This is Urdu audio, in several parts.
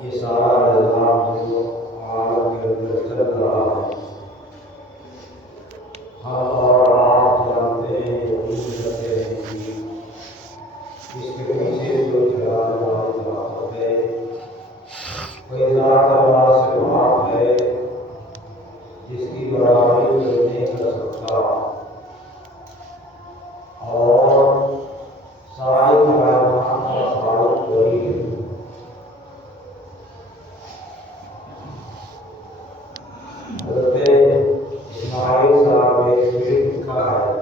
یہ سارا نظام جو عالم کے اندر چل رہا ہے، ہم اور آپ جانتے ہیں، یقین کرتے ہیں کہ اس کے پیچھے جو چلانے والی طاقت ہے کوئی ذات اللہ سے بات ہے جس کی برابری کوئی نہیں کر سکتا، اور ساری کائنات کا خالق وہی ہے۔ حضرت اسماعیل صاحب نے لکھا ہے،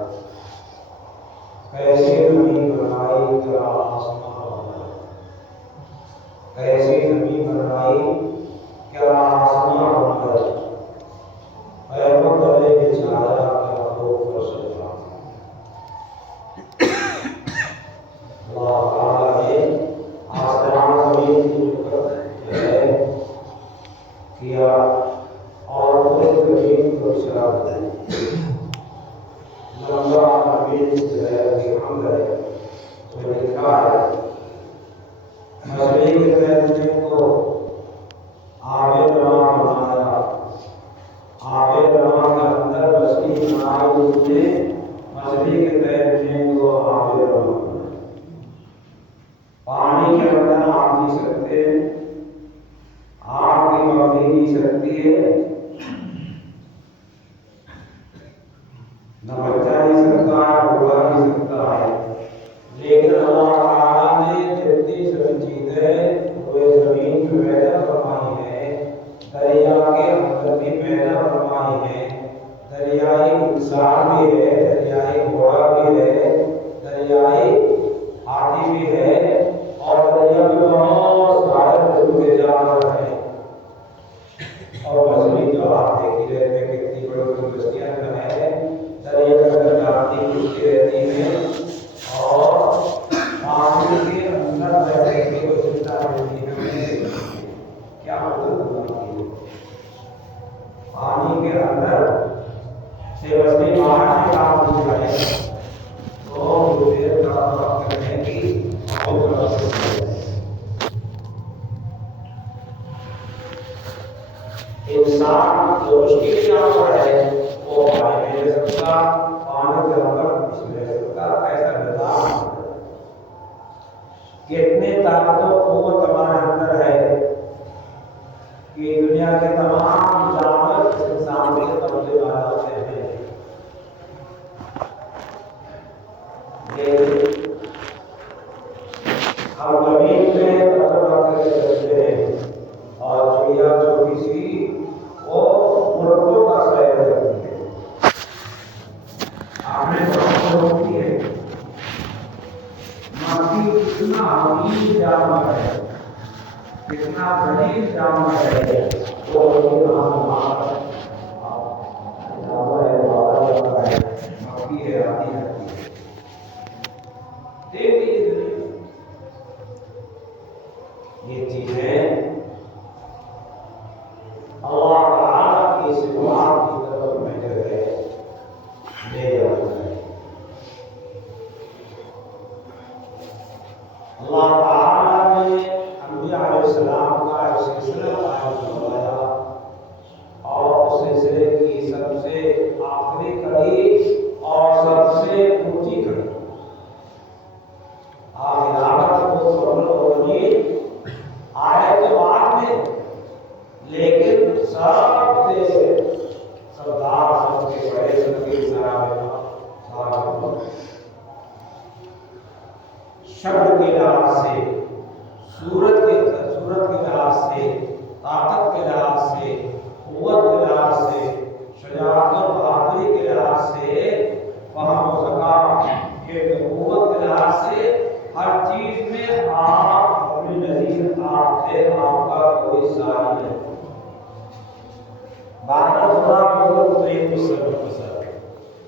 کیسی زمین بنائی کیا آسمان بنایا، کیسی زمین بنائی کیا آسمان بنایا، پیروں تلے بچھایا کیا خوب فرش بنایا۔ اللہ تعالیٰ نے آسمان زمین کی جو ہے کیا اور پوری زمین کو چلا دیا۔ لمبا زمین جو ہے حمد ہے، اس میں لکھا ہے مچھلی کے تیرنے کو آب رواں بنایا، آب رواں کے اندر مچھلی بنائی، اس نے مچھلی کے تیرنے کو آب رواں بنایا۔ پانی کے اندر آپ جی سکتے ہیں، آگ کی مکڑی جی سکتی ہے، نہ بچہ جی سکتا ہے، بوڑھا جی سکتا ہے، لیکن اللہ تعالیٰ نے جتنی سب چیزیں وہ زمین میں پیدا فرمائی ہے، دریا کے اندر بھی پیدا فرمائی ہے، دریائی انسان بھی ہے، دریائی گھوڑا بھی ہے، دریائی ہاتھی بھی ہے، اور دریا میں بہت سارے جانور ہیں، اور مچھلی جو آپ دیکھ ہی رہتے ہیں کتنی بڑی بڑی بستیاں جو ہے دریا کے اندر جاتی گھومتی رہتی ہیں، اور پانی کے اندر رہنے کی کوشش رہتی ہے۔ کیا مطلب ہوگا؟ پانی کے اندر سے مچھلی باہر نکال دی جائے تو مجھے وقت کرنے کی بہت ضرورت ہے۔ انسان جو مشکل جانور ہے وہ پانی میں رہ سکتا، پانی کے اندر اس میں رہ سکتا، ایسا نظام کتنے طاقت و قوت ہمارے اندر ہے کہ دنیا کے تمام جانور اس انسان کے قبضے میں آتے ہیں، لیکن ہم زمین پہ تبدیل کر کے چلتے ہیں، اور چڑیا چھوٹی سی وہ مرغوں کا سیر کرتی ہے۔ آپ نے بہت ہوتی ہے مکھی کتنا عظیم جانور ہے، کتنا بڑی جانور ہے، وہ مکھی ہے، آتی ہے۔ دیکھیے یہ چیزیں اللہ تعالیٰ کی صفات کی طرف میں جو ہے لے جاتا ہے۔ اللہ تعالیٰ نے انبیاء علیہ السلام کا ایک سلسلہ قائم کروایا، اور اس سلسلے کی سب سے آخری کڑی اور سب سے اونچی کڑی آئے تو بعد میں، لیکن سب سے سردار سب کے بڑے سب کے شبد کے لحاظ سے، صورت کے لحاظ سے، طاقت کے لحاظ سے، قوت کے لحاظ سے، شجاعت اور بہادری کے لحاظ سے، فہم و ذکا کے قوت کے لحاظ سے، ہر چیز میں آپ اپنی نظیر آپ سے آپ کا کوئی ساتھ نہیں۔ بارہ خدا کو ایک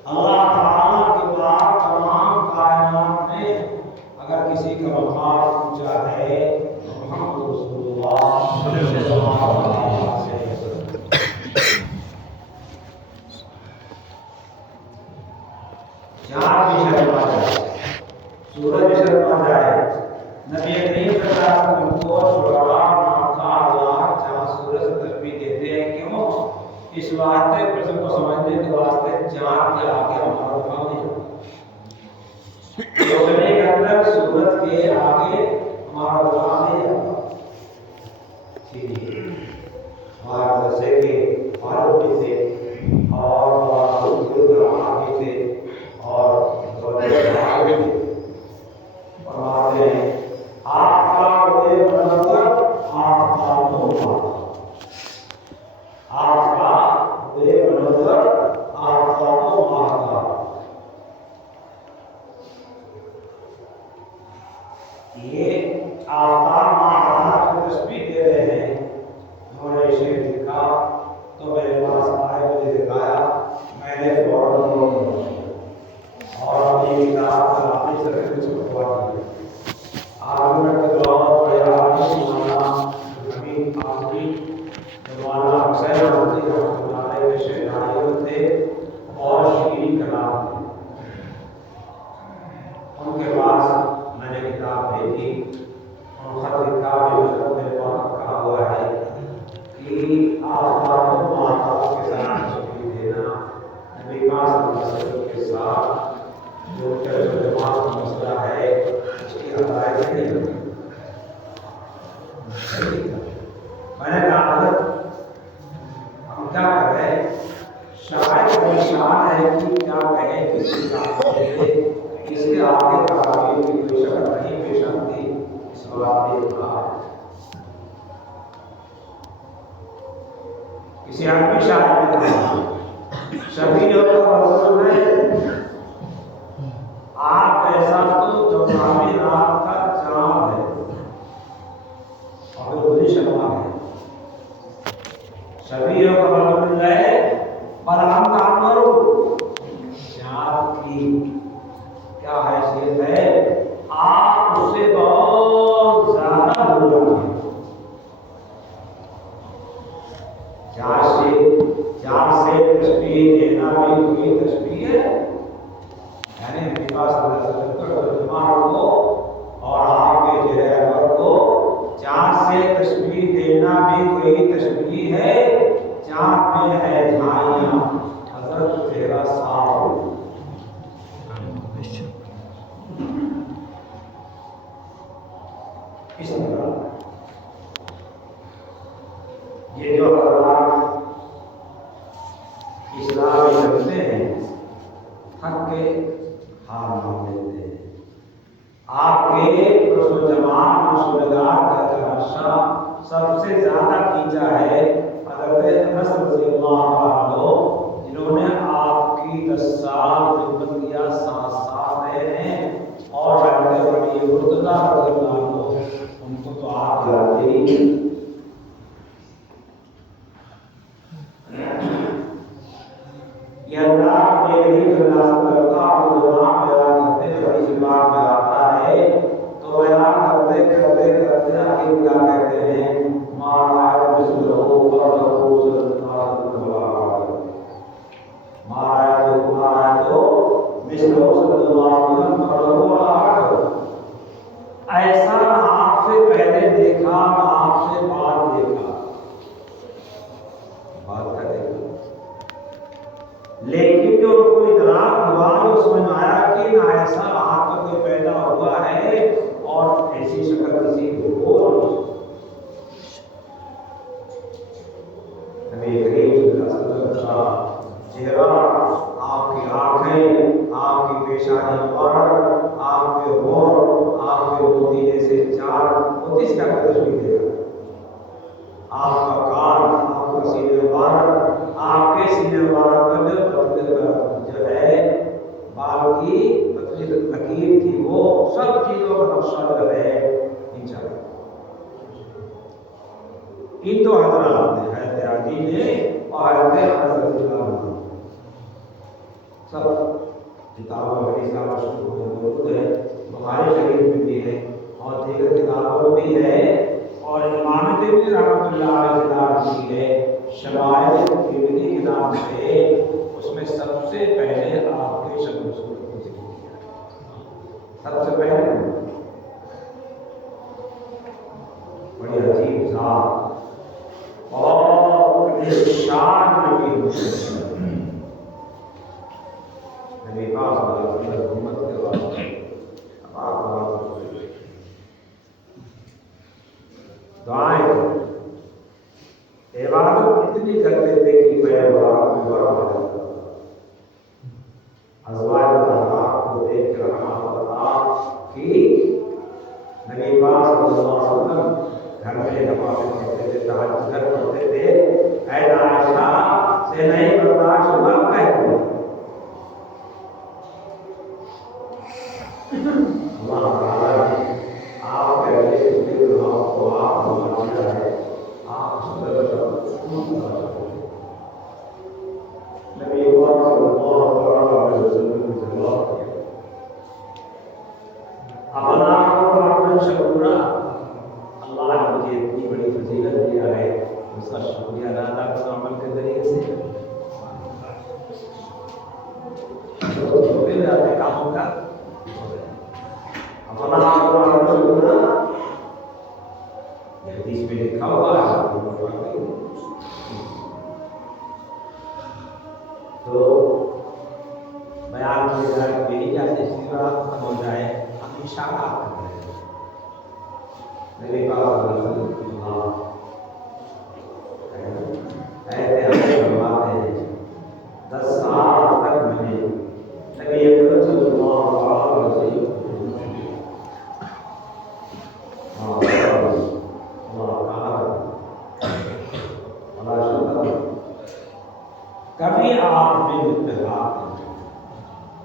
اللہ تعالیٰ کے بعد تمام کائنات میں اگر کسی کا مقام اونچا ہے تو محمد رسول اللہ صلی اللہ علیہ وسلم۔ چاند بھی شرما جائے، سورج بھی شرما جائے، نبی کریم صلی اللہ علیہ وسلم کو شعراء ناطقات ہمارے مدرسے کے فاروق بھی تھے اور علماء بھی تھے اور علماء بھی تھے۔ فرماتے ہیں آپ کا کوئی منظر آپ کا موقع، آپ کا کوئی منظر آپ کا موقع۔ یہ آقا مانا کی تسبیح دے رہے ہیں۔ انہوں نے اسے لکھا تو میرے پاس آئے، مجھے دکھایا، میں نے فوراً نوٹ کر لیا اور اپنی کتاب پر اپنی طرف سے چھپوا دیا۔ آج میں دعا پڑھا مولانا حمید آمری، مولانا حسین آمری رحمۃ اللہ علیہ کے شہنائی تھے اور شیریں کلام تھے۔ ان کے پاس میں نے کتاب بھیجی، ان خط لکھا میرے پاس رکھا ہوا ہے کہ آپ کو ماتا کے ساتھ تشریف دینا، نبی پاک صلی اللہ علیہ وسلم کے ساتھ جو ترجمات کا مسئلہ ہے اس کی ہدایت نہیں ہوتی۔ میں نے کہا ہم کیا کریں، شاید پریشان ہے کہ کیا کہیں، کسی کا اس کے آگے کہا کہ کوئی شکل نہیں پیش آتی، اس بات نے کہا کسی عربی شاعر نے کہا شبیہ رسول ہے آپ ایسا تو جوانی رات کا چاند ہے، اور بڑی شرما ہے شبیہ رسول ہے پر ہم کام کرو چاند کی کیا حیثیت ہے، آپ اس سے بہت زیادہ ہو جاتے ہیں۔ چار سے تشبیہ دینا بھی کوئی تشبیہ ہے، یعنی نبی پاک صلی اللہ علیہ وسلم کو ترجمان کو اور آپ کے جہر کو چار سے تشبیہ دینا بھی کوئی تشبیہ ہے۔ چاند میں ہے جھائیاں، حضرت چہرہ صاف اس طرح یہ جو حضرات اسلام رکھتے ہیں حق کے ہار مان لیتے ہیں۔ آپ کے رسول جماعت رسولگار کا تماشا سب سے زیادہ کھینچا ہے حضرت انس رضی اللہ عنہ، جنہوں نے آپ کی 10 سال خدمت کیا، 7 سال رہے ہیں اور رہتے بڑی مرتضیٰ رضی اللہ عنہ، ان کو تو آپ جانتے ہی۔ یہ اللہ میرے ہی خلاف کرتا اور جواب بیان کرتے بڑی زبان میں آتا ہے، تو بیان کرتے کرتے کرتے آخر کیا کہتے ہیں، مارا بسلو اور رسول صلی اللہ علیہ وسلم، مارا تو بسلو صلی اللہ علیہ وسلم اور ایسا نہ آپ سے پہلے دیکھا نہ آپ سے بعد دیکھا، بعد کا دیکھا، لیکن جو ان کو ادراک ہوا جو سمجھ آیا کہ نہ ایسا آپ کا کوئی پیدا ہوا ہے اور ایسی شکل نصیب ہو۔ نبی کریم صلی اللہ علیہ وسلم کا چہرہ، آپ کی آنکھیں، آپ کی پیشانی مبارک، آپ کے ہونٹ، آپ کے موتی جیسے چار موتی کا تصویر دے گا، آپ کا کان، آپ کا سینے مبارک، آپ کے سینے مبارک پر جو ہے بال کی پتلی لکیر تھی، وہ سب چیزوں کا نقشہ جو ہے نیچا۔ ان دو حضرات نے، حضرت علی نے اور حضرت حضرت اللہ عنہ، سب کتابوں میں حدیث کا موجود ہے، بخاری شریف میں بھی ہے اور دیگر کتابوں میں بھی ہے، اور امام ترمذی رحمۃ اللہ علیہ کتاب کی ہے، شمائل ترمذی کتاب ہے، اس میں سب سے پہلے آپ کے شکل و صورت کو ذکر کیا، سب سے پہلے بڑی عجیب ذات اور شان نبی نبی پاک صلی اللہ علیہ وسلم حکومت کے واسطے دعائیں عبادت اتنی کرتے تھے کہ میں عبادت میں بڑا ہو جاتا تھا. ازواج طاہرات کو دیکھ کر اللہ کہ نبی پاک صلی اللہ علیہ وسلم گھر میں نمازیں پڑھتے تھے، تہجد پڑھتے تھے. اے عائشہ سے نہیں برداشت ہوا کہتے اللہ تعالیٰ نے آپ کے ایسے گناہوں کو آپ معاف کیا ہے. آپ صلی اللہ نبی پاک صلی اللہ علیہ وسلم سے دعا کیا. اپنا رحمت شکورا اللہ نے مجھے اتنی بڑی فضیلت دیا ہے، اس کا شکریہ ادا کرتا ہوں عمل کے ذریعے سے. مل جاتے کاموں کا اپنا رحمت شکورا. یہ حدیث میں لکھا ہوا ہے. تو بیان کی جائے کہ یہی جیسے سیرا ختم ہو جائے ہم اشارہ کر رہے ہیں. میرے پاس ایسے ہمیں فرماتے ہیں 10 سال تک میں نے نبی اکرم صلی اللہ علیہ وسلم کبھی آپ نے اتحاد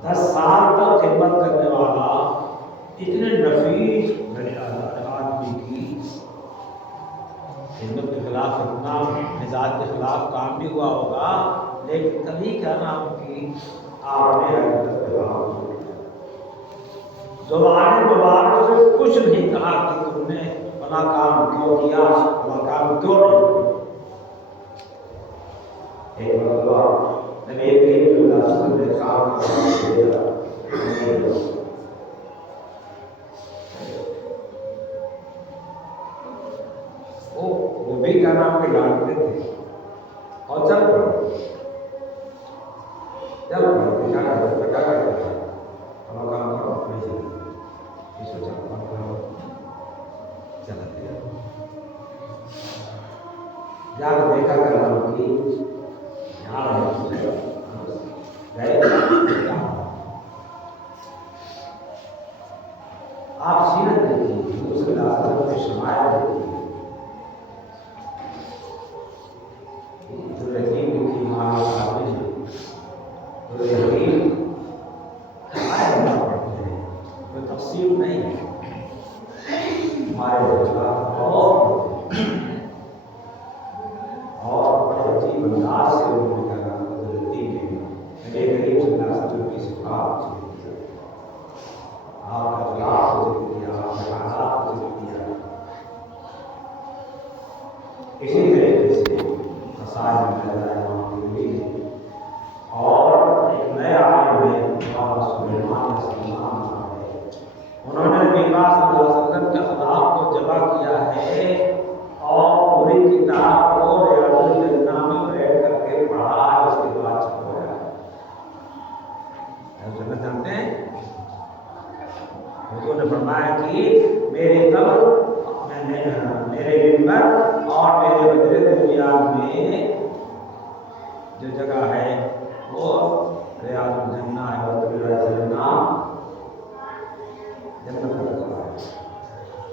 10 سال تک خدمت کرنے والا اتنے نفیس آدمی کی خدمت کے خلاف اتنا مزاج کے خلاف کام بھی ہوا ہوگا، لیکن کبھی کیا نام کی آپ نے زبان مبارک سے کچھ نہیں کہا کہ تم نے فلاں کام کیوں کیا، فلاں کام کیوں نہیں. ایک مرتبہ نبی کریم صلی اللہ علیہ وسلم نے کام کیا. وہ بھی کیا نام کے ڈانٹتے تھے اور چل پڑتے کیا کرتے تھے ہم کام کرو نہیں سوچا چلا گیا جا کر دیکھا کر کی آپ سیرت دیکھیے دوسرے راستوں میں شمایت دیکھیے تو یقین کی ماں صاحب تو یقین پڑھتے ہیں کوئی تقسیم نہیں ہے ہمارے اور بڑے عجیب انداز سے انہوں نے کہا قدرتی میں نبی کریم صلی اللہ علیہ وسلم کی صفات آپ کا اخلاق کو ذکر کیا، آپ کے حالات کو ذکر کیا. اسی طریقے سے مسائل میں اور ایک نیا عالم ہے سلیمان علیہ السلام ہے. انہوں نے نبی پاک صلی اللہ علیہ وسلم کے اخلاق کو جمع کیا ہے اور پوری کتاب کو ریاض الجنہ میں بیٹھ کر کے پڑھا ہے. اس کے بعد چھپایا ہے. جنت جانتے ہیں حضور نے فرمایا کہ میرے قبر میرے منبر اور میرے مجلس دنیا میں جو جگہ ہے وہ ریاض الجنہ ہے اور ریاض الجنہ جنت کا جگہ ہے.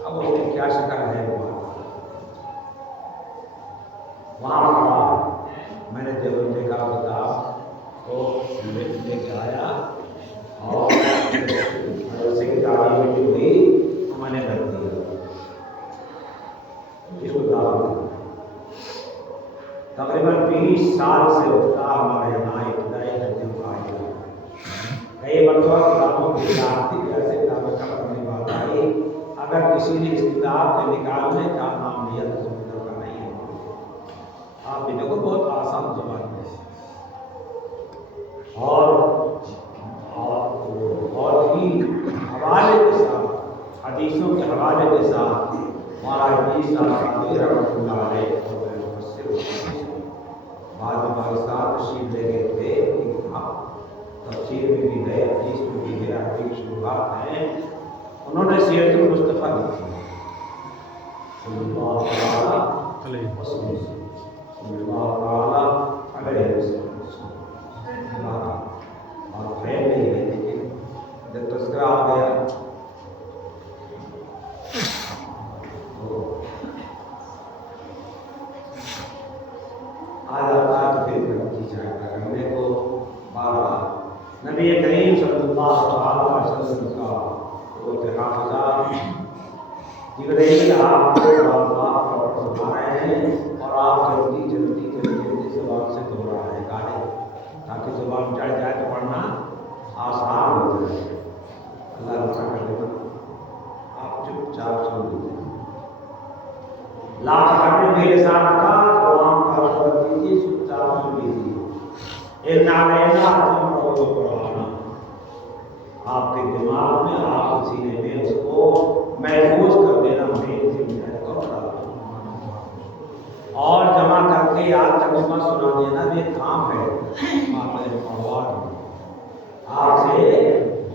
اب اس کی کیا شکل ہے وہاں پڑھا. میں نے جب دیکھا کتاب تو لے کے آیا اور سے کتابیں مٹی ہوئی تو میں نے رکھ دیا. اس کو تقریباً 20 سال سے کتاب ہمارے یہاں ابتدائی درجے میں آئی ہے. کئی مرتبہ کتابوں کی کتابیں ایسے کتابیں کا پڑھنے والا آئی. اگر کسی نے اس کتاب کے نکالنے کا نام لیا تو سمجھو کا نہیں ہے. آپ بھی دیکھو بہت آسان زبان میں اور ہی حوالے کے ساتھ حدیثوں کے حوالے کے ساتھ ہمارا حدیث رحمۃ اللہ علیہ بعد میں پاکستان تشریف لے گئے تھے. تفسیر میں بھی گئے، حدیث میں بھی گئے، حدیث شروعات ہیں. انہوں نے سیرت المصطفیٰ لکھی صلی اللہ علیہ وسلم. اللہ تعالیٰ علیہ وسلم آپ ہے نہیں ہے، لیکن جب تذکرہ آ گیا آج آپ پھر کی جائے گا کرنے کو بار بار نبی کریم صلی اللہ علیہ وسلم کا وہ تحافظات جبرائیل آپ کو بار بار فرما رہے ہیں اور آپ جلدی زبان سے دہرا رہے ہیں تاکہ زبان چڑھ جائے تو پڑھنا آسان ہو جائے۔ اللہ رضا کر دینا آپ چپ چاپ سن لیجیے۔ لا تحرک به لسانک زبان کا حرکت کیجیے، چپ چاپ سن لیجیے۔ انا اعطیناک القرآن، آپ کے دماغ میں آپ کے سینے میں اس کو محفوظ کر دینا میری ذمہ ہے اور جمع کر کے یاد ترجمہ سنا دینا بھی کام ہے۔ آپ سے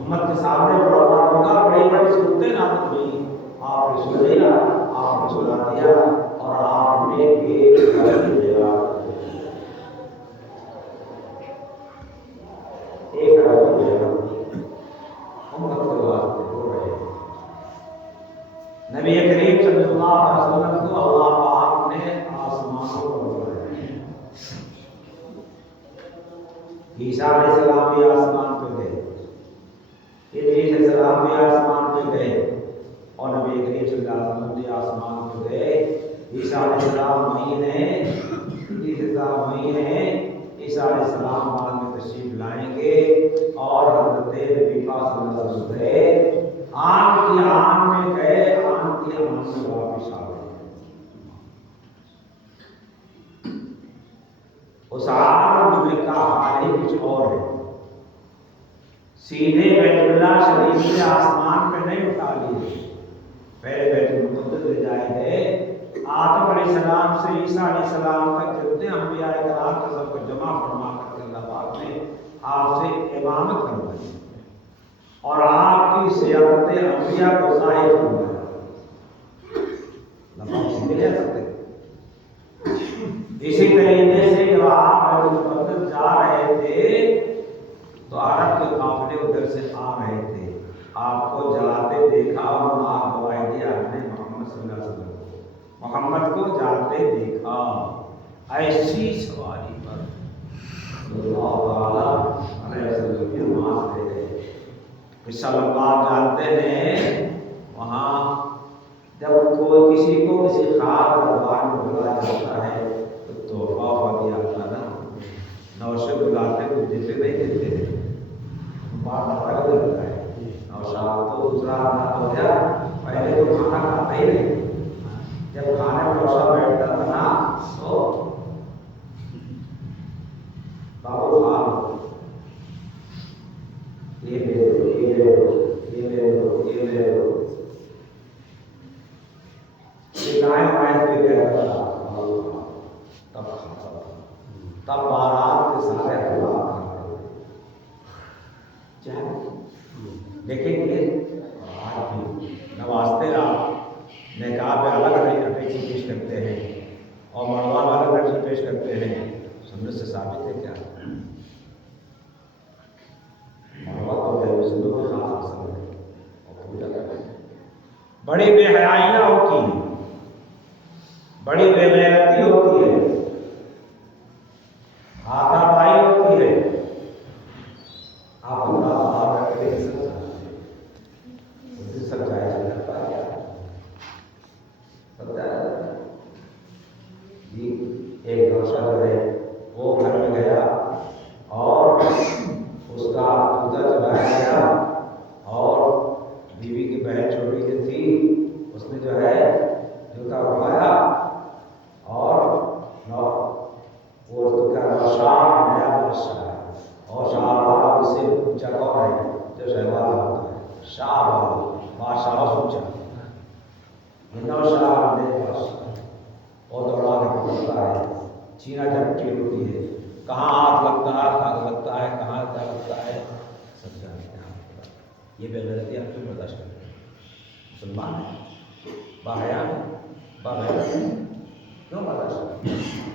امت کے سامنے پڑھا ہوگا، بڑی بڑی صورتیں نازل ہوئی، آپ نے سن لیا، آپ نے سنا دیا اور آپ نے ایک کر دیا، ایک کر دیا امت کے واسطے ہو رہے ہیں۔ نبی کریم صلی اللہ علیہ وسلم کو اللہ پاک نے آسمانوں پر بلایا۔ عیسیٰ علیہ السلام بھی آسمان پہ گئے، ادریس علیہ السلام بھی آسمان پہ گئے اور نبی کریم صلی اللہ علیہ وسلم بھی آسمان پہ گئے۔ عیسیٰ علیہ السلام وہیں ہیں، ادریس علیہ السلام وہیں ہیں، عیسیٰ علیہ السلام بعد میں تشریف لائیں گے اور حضرت نبی پاک صلی اللہ علیہ وسلم گئے، آن کی آن میں گئے، آن کی آن میں واپس آ گئے۔ اس عالم میں کا حال ہی کچھ اور ہے، سیدھے بیت اللہ شریف سے آسمان پہ نہیں اٹھا لیے، پہلے بیت المقدس لے جائے گئے۔ آدم علیہ السلام سے عیسیٰ علیہ السلام تک جتنے انبیاء کرام کا سب کو جمع فرما کر کے اللہ پاک نے آپ سے امامت کروائی اور آپ کی سیادت انبیاء کو ظاہر کروایا۔ اللہ پاک سمجھ لے سکتے۔ اسی طریقے سے جب آپ بیت المقدس جا رہے تھے تو عرب کے قافلے ادھر سے آ رہے تھے، آپ کو جاتے دیکھا اور آپ گواہی دی آپ نے محمد صلی اللہ علیہ وسلم کو، محمد کو جاتے دیکھا ایسی سواری پر اللہ تعالیٰ علیہ وسلم کی نماز دے گئے۔ قصہ لمبا جانتے ہیں، وہاں جب کوئی کسی کو کسی خاص دربار میں بلایا جاتا ہے تو تحفہ وفا دیا جاتا نا، نوشے بلاتے کچھ دیتے نہیں دیتے، بات الگ لگتا ہے۔ نوشاد تو دوسرا آدھا ہو گیا، پہلے تو کھانا کھاتا ہی نہیں، جب کھانے میں نوشا بیٹھتا تھا نا تو بابو خان یہ لے لو، یہ لے لو، یہ لے لو، یہ لے لو، دائیں بائیں پہ گیا تھا، تب کھاتا تھا، تب بارات کے سارے اخلاق کھاتے تھے۔ دیکھیں گے آج بھی نوازتے آپ نکاح پہ الگ اٹیچی پیش کرتے ہیں اور مروان الگ اٹیچی پیش کرتے ہیں، سنت سے ثابت ہے کیا؟ مروان تو بے وزنوں کا خاص اثر ہے اور پوجا کرتے ہیں۔ بڑی بے حیائیاں ہوتی ہیں، بڑی بے غیرتی ہوتی ہے، ہاتھا پائی ہوتی ہے، آپ اپنا بات رکھ کے سب جائے جاتا ہے سب جائے جی۔ ایک دوسرا جو ہے وہ گھر میں گیا اور اس کا پوجا چلایا گیا اور بیوی کی بہن چھوٹی سی تھی، اس نے جو ہے جوتا اٹھایا اور وہ اس کا نوشاد نیا بادشاہ ہے اور شاہ والا اسے اونچا کون ہے جو شہوار ہوتا ہے، شاہ والا بادشاہ سوچا نوشاد نئے بادشاہ اور دوڑا کے پکڑتا ہے، چینا چپٹی ہوتی ہے، کہاں ہاتھ لگتا ہے، کہاں لگتا ہے، کہاں کیا لگتا ہے، سب جانتے ہیں۔ یہ بے غیرتی آپ کیوں برداشت کرتے ہیں؟ مسلمان ہیں، باحیا ہیں، باغیرت ہیں، کیوں برداشت کرتے ہیں؟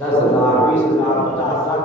10,000 20,000 50,000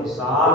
ihsan,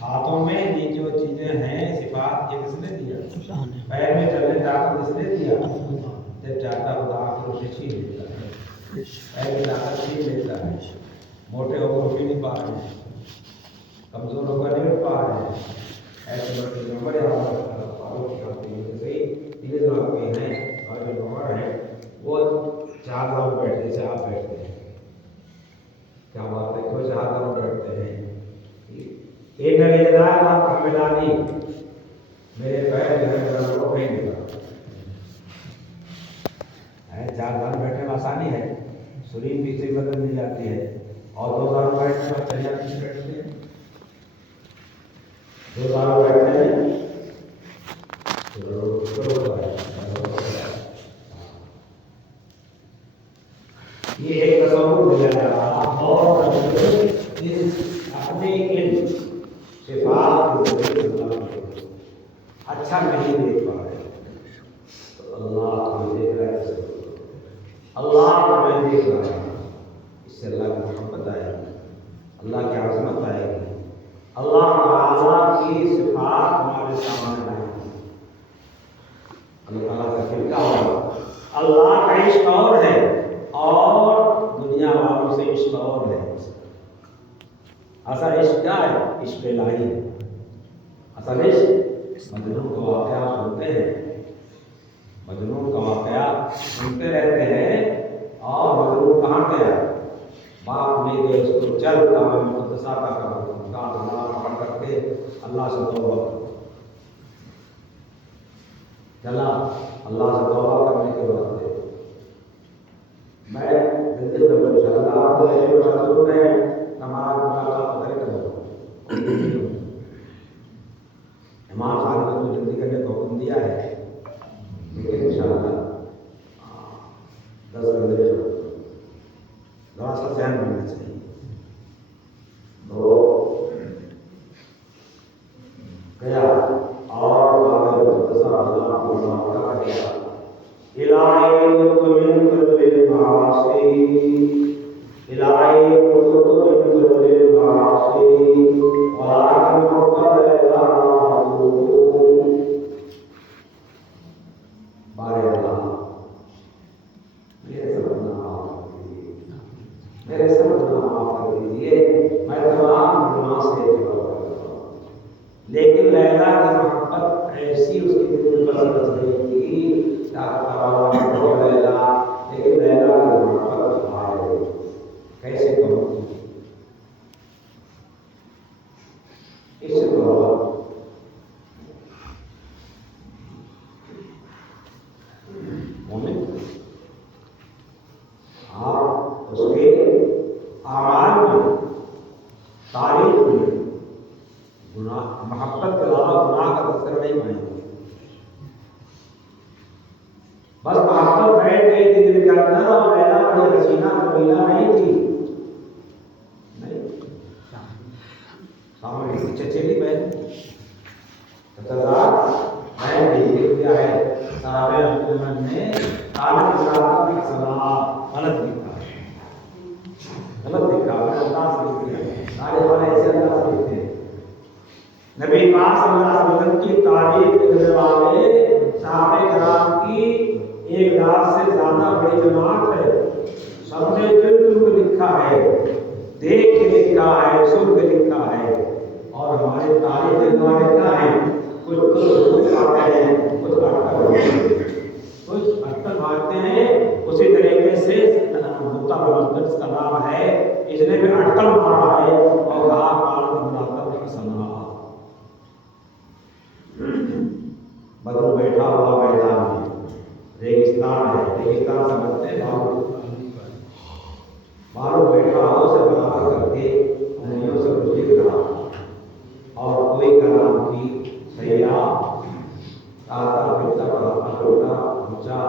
ہاتھوں میں یہ جو چیزیں ہیں صفات یہ کس نے دیا؟ پیر میں چلنے طاقت کس نے دیا؟ جب چاہتا خدا آ اسے چھین لیتا ہے، پیر کی طاقت چھین لیتا ہے، موٹے ہو کر اٹھ نہیں پا رہے ہیں، کمزور ہو کر نہیں اٹھ پا رہے ہیں، ایسے بڑے بڑے تیز آدمی ہیں اور جو نمبر ہیں وہ 4 دم بیٹھتے سے آپ بیٹھتے ہیں، کیا بات ہے، وہ 4 دم بیٹھتے ہیں، ایک نگیدار آپ کاملانی میرے پیر جو ہے میرا لوگ نہیں ملا 4 دم بیٹھنے میں آسانی ہے، سرین پیچھے بدل نہیں جاتی ہے، اور 2 دم بیٹھنے میں چلیا پیچھے بیٹھتے ہیں، 2 دم بیٹھنے میں یہ ایک تصور دیا جا رہا اور اپنے علم صفات اچھا نہیں دیکھ پا رہے، تو اللہ کو دیکھ رہا ہے، اللہ کو میں دیکھ رہا ہوں، اس سے اللہ کی محبت آئے گی، اللہ کی عظمت آئے گی، اللہ تعالیٰ کی صفات ہمارے سامنے آئے گی، اللہ تعالیٰ کا کیا ہوگا، اللہ کا عشق اور ہے اور دنیا والوں سے عشق اور ہے، اصل عشق کیا ہے؟ عشق الہی ہے، اصل عشق مجنون کا واقعہ سنتے ہیں، مجنون کا واقعہ سنتے رہتے ہیں، اور مجنون کہاں گیا؟ باپ لے گئے اس کو، چل کام مقدسہ کا پڑھ کر کے اللہ سے توبہ کرو، چلا اللہ سے توبہ کرنے کے بعد میں زندگی میں چلا آپ کو ایسے رسول نے ہمارا ملاقات کرے کرو، امام صاحب کو زندگی کرنے کا حکم دیا ہے، لیکن انشاءاللہ 10 بندے ذرا سا ذہن بننا چاہیے، تو گیا اور میرے سب معاف کر دیجیے، میں تمام گناہ سے لیکن لیلا کی محبت ایسی اس کی دل پر رس گئی تھی، لیلا، لیکن لیلا کی محبت آئے کیسے کہوں، اس طور مومن آپ اس کے اعمال میں، تاریخ میں گناہ، محبت کے علاوہ گناہ کا تذکرہ نہیں پائیں گے، بس محبت بیٹھ گئی تھی دل کے اندر، اور لیلا بڑی حسینہ قبیلہ نہیں تھی، نہیں سامنے چچیری بہن بہن نے کیا ہے، صاحب انجمن نے غلط لکھا، غلط لکھا، اللہ سے لکھا، سارے والے ایسے اللہ سے لکھتے ہیں، نبی پاک صلی اللہ علیہ وسلم کی تعریف کرنے والے صحابہ کرام کی 1,00,000 سے زیادہ بڑی جماعت ہے، سب نے دل لکھا ہے، دیکھ کے لکھا ہے، سن کے لکھا ہے، اور ہمارے تاریخ کے دوارے کیا ہے، کچھ آتے ہیں، کچھ اٹکل مارتے ہیں، اسی طریقے سے مطلب کا نام ہے، اس نے بھی اٹکل مارا ہے اور کہا بدر بیٹھا ہوا میدان میں، ریگستان ہے، ریگستان سمجھتے ہیں بارو بیٹھا ہوا سے برابر کر کے انہوں سے کچھ لکھ رہا، اور کوئی کلام کی سیاح آتا پھرتا پڑا چھوٹا اونچا،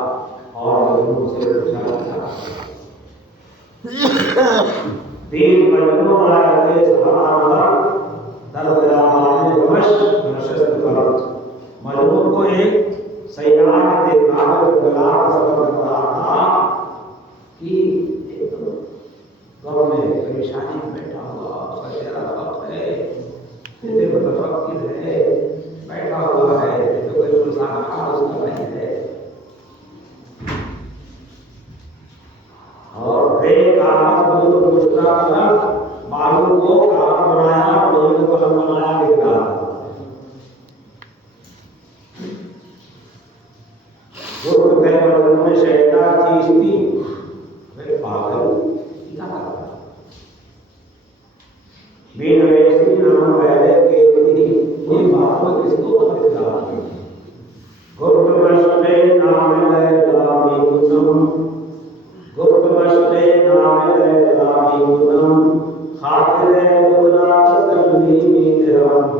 اور مجنون سے پوچھا دین مجنون آئے سبحان در درامان دمشق نشست کرد، مجنون کو ایک سیاح نے دیکھا ہے، گلا کا سفر کر رہا تھا کہ غم میں پریشانی میں بیٹھا ہوا، اس کا چہرہ خط ہے، چشتی پاگل کیا کرتا مین ویسی نام پہلے کے یہ بات کو کس کو خبردار کی گپت مشتے نام لیلامی کنم گپت مشتے نام لیلامی کنم خاطر قدرہ تسلیمی درم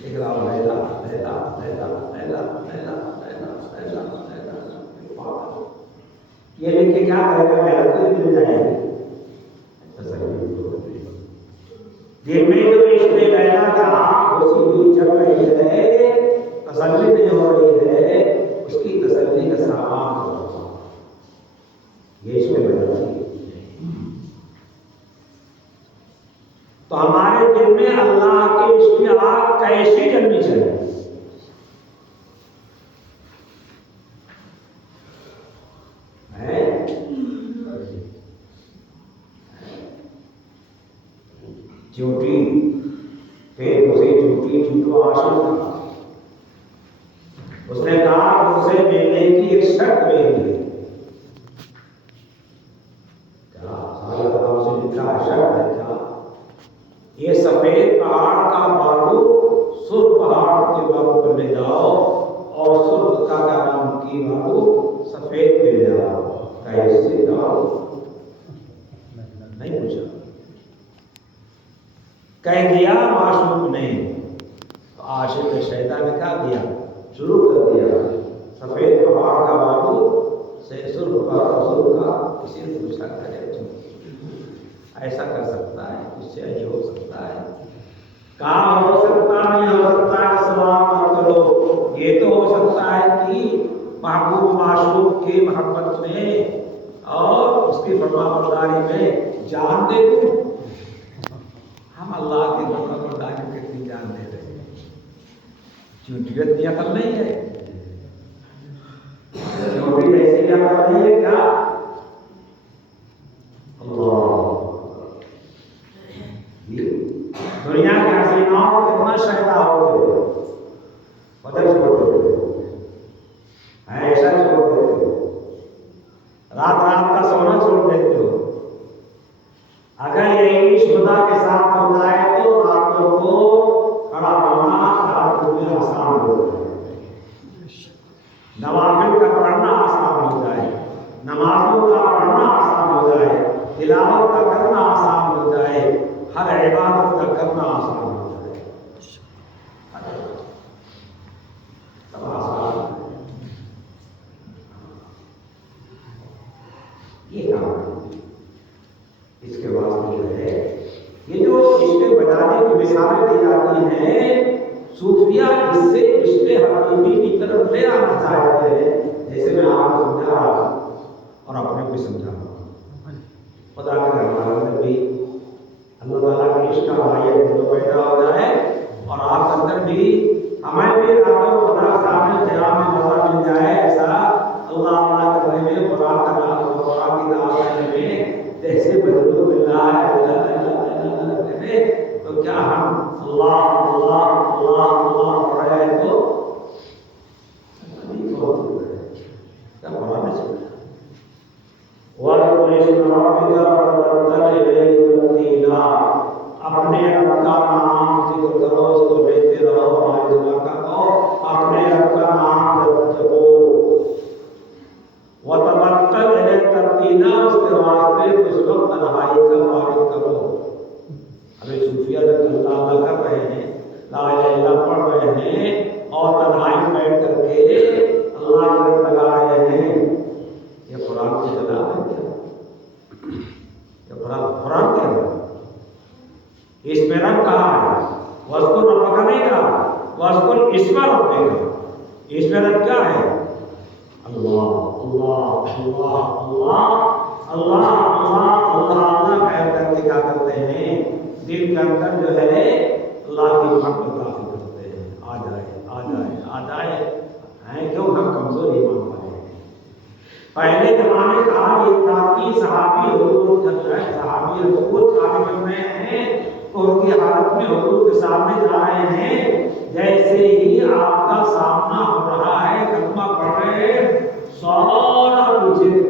اقرام لیلا لیلا لیلا لیلا لیلا لیلا لیلا لیلا یہ لکھ کے کیا کرے گا میرا کوئی مل جائے گی دن میں تو رشتے لیلا کا آنکھ اسی ہوئی چل رہی ہے تسلی نہیں ہو رہی ہے اس کی تسلی کا سامان کرو یہ اس میں بدلتی ہے تو ہمارے دل میں اللہ کے عشق کی آگ کیسے جلنی چاہیے جھوٹی پھر اسے جھوٹی جھوٹو عاشق تھا اس نے کہا مجھ سے ملنے کی ایک شرط میری ہے کیا اسے لکھا شرط ہے کیا یہ سفید پہاڑ کا بالو سرخ پہاڑ کے بالو پر لے جاؤ اور سرخ کا نام کی بالو سفید پہ لے جاؤ کیسے جاؤ نہیں پوچھا کہہ دیا معشوق نے تو عاشق شیطان نے کہا دیا شروع کر دیا سفید پہاڑ کا بالو سے سرخ کا کسی نے پوچھا کرے ایسا کر سکتا ہے اس سے یہ ہو سکتا ہے کام ہو سکتا نہیں ہو سکتا ہے سوال مت کرو یہ تو ہو سکتا ہے کہ محبوب معشوق کی محبت میں اور اس کی فرما برداری میں جان دے دوں ہم اللہ کی فرما برداری میں کتنی جان دے رہے ہیں چونٹیت کی عقل نہیں ہے چونٹی ایسی عقل نہیں ہے کیا دنیا کے حسینوں کتنا شہدا ہوتے ہو بدل چھوڑ دیتے ہو ایسا چھوڑ دیتے ہو رات رات کا سونا چھوڑ دیتے ہو اگر یہ عشق خدا کے ساتھ ہو جائے تو راتوں کو کھڑا ہونا راتوں میں آسان ہو جائے نوافل کا پڑھنا آسان ہو جائے نمازوں کا پڑھنا آسان ہو جائے تلاوت کا کرنا آسان ہو جائے ہر عبادت کا کرنا آسان ہو جائے سب آسان ہے یہ کام اس کے بعد جو ہے یہ جو رشتے بجانے کی مثالیں دی جاتی ہیں صوفیہ اس سے رشتے حقیقی کی طرف لے آنا چاہتے ہیں جیسے میں آپ کو سمجھا رہا اور اپنے کو سمجھا رہا خدا کے دربار میں بھی اللہ تعالیٰ کی عشق کا مائیت جو پیدا ہو جائے اور آپ اندر بھی ہمیں بھی راتوں خدا سامنے قیام میں موقع مل جائے ایسا اللہ کرنے میں قرآن کا نام اور قرآن کی دعوت کرنے میں جیسے بدلو باللہ تو کیا ہم اللہ اللہ اللہ اللہ پڑھ رہے ہیں تو کیا قرآن سے اپنے رب کا نام ذکر کرو اس کو لیتے رہو ہمارے دماغ کا کہو اپنے رب کا نام جپو وتبتل الیہ تبتیلا اس کے واسطے کچھ وقت تنہائی کا فارغ کرو ابھی صوفیہ جب اللہ کر رہے ہیں لا الہ الا اللہ پڑھ رہے ہیں اور تنہائی میں بیٹھ کر کے اللہ کی لگا رہے ہیں یہ قرآن کی کتاب ہے کیا یہ قرآن کیا ہے اس میں رب کہا ہے وذکر ربک نہیں کہا وذکر اسم ربک اس میں رب کیا ہے اللہ اللہ اللہ اللہ اللہ اللہ اللہ کہہ کر کے کیا کرتے ہیں دل کے اندر جو ہے اللہ کی محبت داخل کرتے ہیں آ جائے آ جائے آ جائے ہیں کیوں ہم کمزور ایمان والے ہیں پہلے زمانے کا یہ تھا کہ صحابی حضور جب جو ہے صحابی حضور صحابی بن رہے ہیں تو ان کی حالت میں حضور کے سامنے جا رہے ہیں جیسے ہی آپ کا سامنا ہو رہا ہے کلمہ پڑھ رہے ہیں سارا پیچھے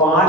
5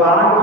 5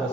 10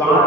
5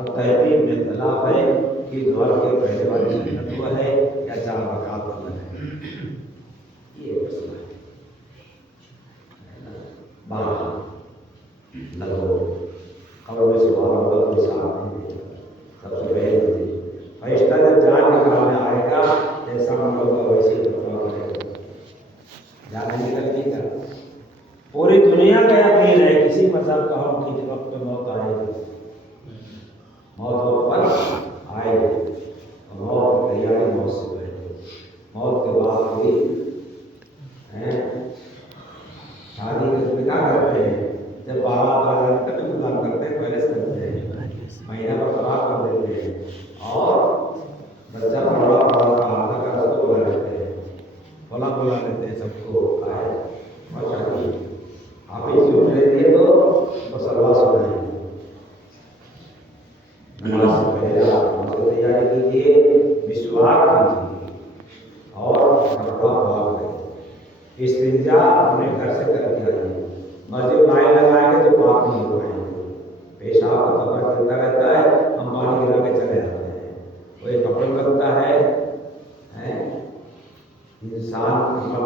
اب تحقیق میں اختلاف ہے کہ ظہر کے پہلے والی سنت ہوا ہے یا 4 رکعت پڑھنا ہے، یہ مسئلہ ہے۔ بارہ لگو قبر میں سوال ہوگا کوئی صاحب نہیں دے سب سے پہلے فرشتہ جب جان نکالنے آئے گا جیسا ہم لوگ کا ویسے ہی فتوا کرے گا، جان نکلنے کا پوری دنیا کا یقین ہے کسی مذہب کا ہم کسی وقت میں موت آئے گی، موت پر آئے گی، موت کی تیاری موت سے پہلے، موت کے بعد بھی شادی کے بنا کرتے ہیں، جب بارات آ جاتی ہے تو انتظام کرتے ہیں، پہلے سے کرتے ہیں، مہینہ پر خراب کر دیتے ہیں اور بچہ بڑا آدھا کا اس کو بلا لیتے ہیں، بلا لیتے ہیں سب کو آئے اور شادی آپ اس سے اٹھ لیتی ہے تو بس اللہ سنائیں نماز سے پہلے آپ نماز کی تیاری کیجیے، مسواک کیجیے اور کپڑا پاک کریں، استنجا اپنے گھر سے کر کے آئیے، مسجد لائن لگائیں گے تو پاک نہیں ہو پائیں گے، پیشاب کا کپڑا چلتا رہتا ہے ہم پانی گرا کے چلے جاتے ہیں، وہ ایک کپڑا لگتا ہے انسان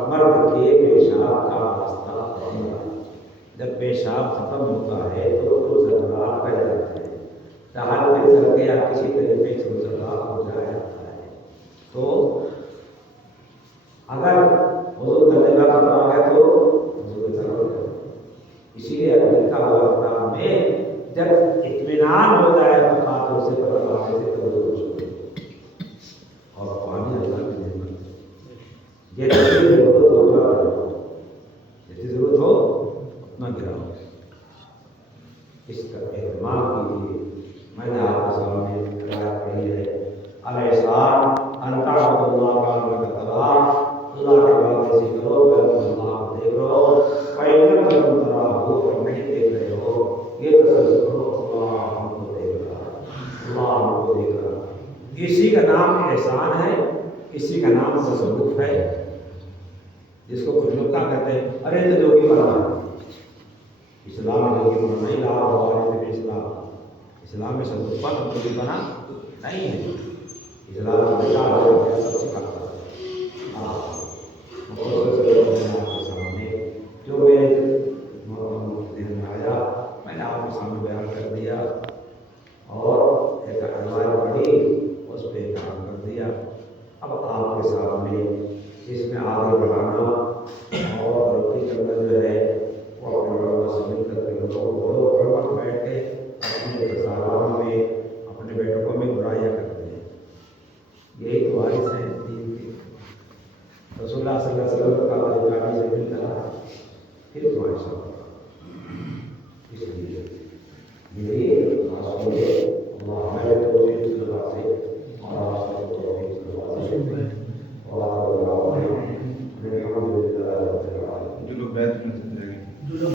مرد کے پیشاب کا راستہ بنتا ہے، جب پیشاب ختم ہوتا ہے تو روزگار رہ جاتا ہے، جہاں پہ چل کے یا کسی طریقے سے روزگار ہو جایا جاتا ہے، تو اگر وضو کرنے کا کپڑا ہے تو وضو کی ضرورت ہے، اسی لیے لکھا ہوا کتاب میں جب اطمینان ہو جائے تو خاتون سے پکڑا سے وضو شروع اور پانی اللہ کی نعمت ہے، جتنی ضرورت ہو جتنی ضرورت ہو اتنا گراؤ، اس کا اہتمام کیجیے۔ میں نے آپ کے سامنے روایت پڑھی ہے، الاحسان ان تعبد اللہ کانک تراہ، اللہ کے بعد ایسی کرو کہ اللہ کو دیکھ رہو، فإن لم تکن تراہ اور نہیں دیکھ رہے ہو یہ تصور کرو اللہ ہم کو دیکھ رہا ہے، اللہ ہم کو دیکھ رہا ہے، اسی کا نام احسان ہے، اسی کا نام تصوف ہے، جس کو کچھ لوگ کیا کہتے ہیں ارے تو جوگی بنا اسلام میں جوگی بنا نہیں رہا ہمارے اسلام میں سب پر جوگی بنا نہیں ہے، اسلام میں بیٹا ہو گیا سب سکھاتا ہے۔ آپ کے سامنے جو میرے ذہن میں آیا میں نے آپ کے سامنے بیان کر دیا اور ایک روایت پڑھی اس پہ کام کر دیا، اب آپ کے سامنے اس میں آگے بڑھانا اور ترقی کرنا جو ہے وہ اپنے بڑوں سے مل کر کے لوگوں کو بڑوں بیٹھ کے اپنے سالانوں میں اپنے بیٹوں میں برائیاں کرتے ہیں، یہی تو وارث ہیں دین کے، رسول اللہ صلی اللہ علیہ وسلم کا سے مل رہا پھر تمہارے ساتھ